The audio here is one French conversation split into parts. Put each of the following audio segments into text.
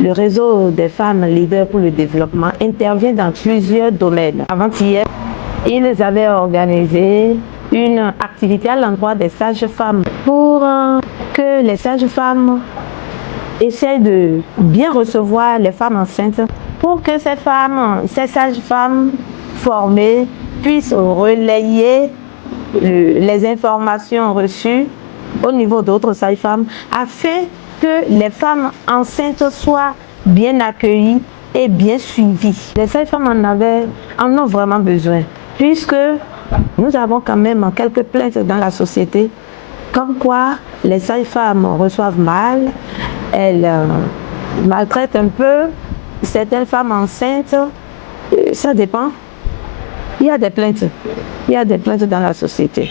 Le réseau des femmes leaders pour le développement intervient dans plusieurs domaines. Avant-hier, ils avaient organisé une activité à l'endroit des sages-femmes pour que les sages-femmes essaient de bien recevoir les femmes enceintes, pour que ces sages-femmes formées puissent relayer les informations reçues au niveau d'autres sages-femmes afin que les femmes enceintes soient bien accueillies et bien suivies. Les sages-femmes en ont vraiment besoin, puisque nous avons quand même quelques plaintes dans la société, comme quoi les sages-femmes reçoivent mal, elles maltraitent un peu certaines femmes enceintes. Ça dépend. Il y a des plaintes. Il y a des plaintes dans la société.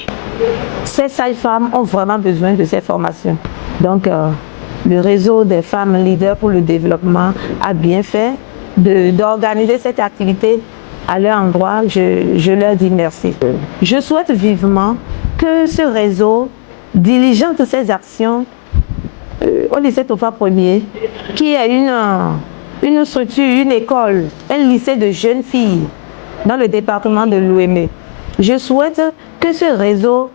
Ces sages-femmes ont vraiment besoin de ces formations. Donc, le réseau des femmes leaders pour le développement a bien fait d'organiser cette activité à leur endroit. Je leur dis merci. Je souhaite vivement que ce réseau diligente ses actions au lycée Tofa 1er, qui est une structure, une école, un lycée de jeunes filles dans le département de l'Ouémé. Je souhaite que ce réseau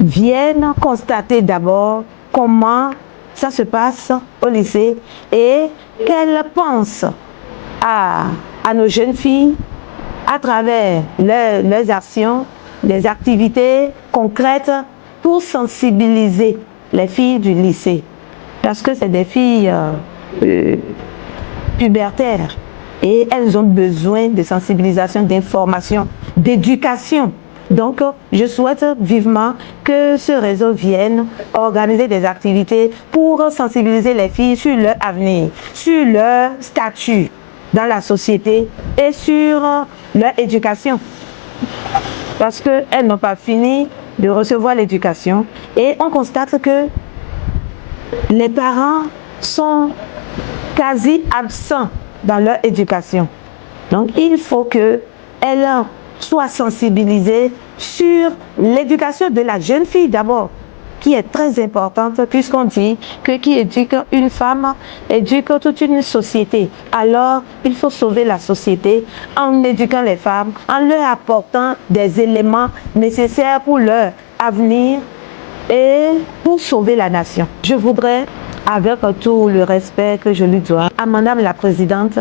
vienne constater d'abord comment ça se passe au lycée et qu'elle pense à nos jeunes filles à travers leurs actions, des activités concrètes pour sensibiliser les filles du lycée. Parce que c'est des filles pubertaires et elles ont besoin de sensibilisation, d'information, d'éducation. Donc, je souhaite vivement que ce réseau vienne organiser des activités pour sensibiliser les filles sur leur avenir, sur leur statut dans la société et sur leur éducation. Parce qu'elles n'ont pas fini de recevoir l'éducation et on constate que les parents sont quasi absents dans leur éducation. Donc, il faut qu'elles soient sensibilisées sur l'éducation de la jeune fille d'abord, qui est très importante, puisqu'on dit que qui éduque une femme éduque toute une société. Alors, il faut sauver la société en éduquant les femmes, en leur apportant des éléments nécessaires pour leur avenir et pour sauver la nation. Je voudrais, avec tout le respect que je lui dois, à Madame la Présidente,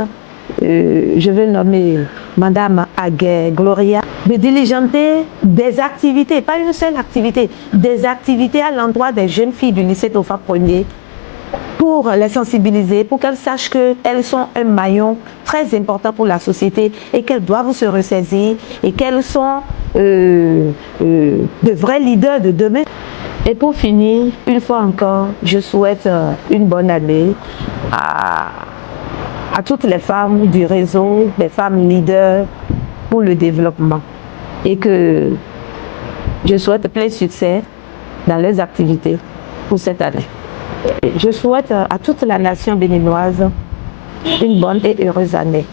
je vais nommer Madame Aguet Gloria, de diligenter des activités, pas une seule activité, des activités à l'endroit des jeunes filles du lycée Tofa 1er pour les sensibiliser, pour qu'elles sachent qu'elles sont un maillon très important pour la société et qu'elles doivent se ressaisir et qu'elles sont de vrais leaders de demain. Et pour finir, une fois encore, je souhaite une bonne année à toutes les femmes du réseau, des femmes leaders pour le développement. Et que je souhaite plein succès dans les activités pour cette année. Je souhaite à toute la nation béninoise une bonne et heureuse année.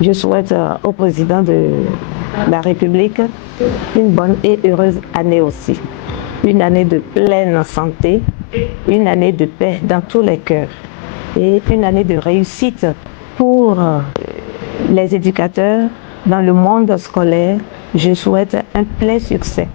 Je souhaite au président de la République une bonne et heureuse année aussi. Une année de pleine santé, une année de paix dans tous les cœurs et une année de réussite pour les éducateurs dans le monde scolaire. Je souhaite un plein succès.